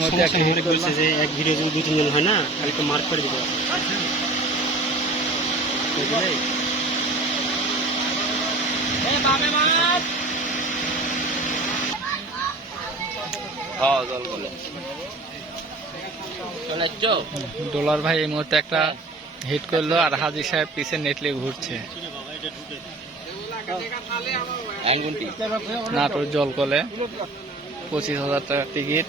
মুহূর্তে একটা হিট করলাম বলছে যে এক ভিডিও যদি দু তিনজন হয় না খালি তো মার্ক করে দিতে ডলার ভাই এই মুহূর্তে একটা হিট করল আর হাজি সাহেব পিছে নেটলে ঘুরছে। আঙ্গুনটি নাটোর জল কলে। পঁচিশ হাজার টাকা টিকিট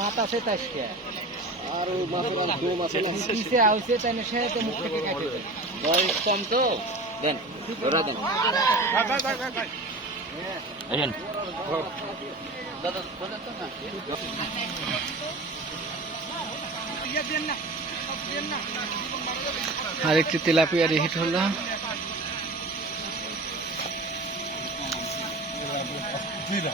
মাথা আছে তাই আর ও মাছের আর দো মাছ আছে তেলাপিয়া হিট হলো। তেলাপিয়া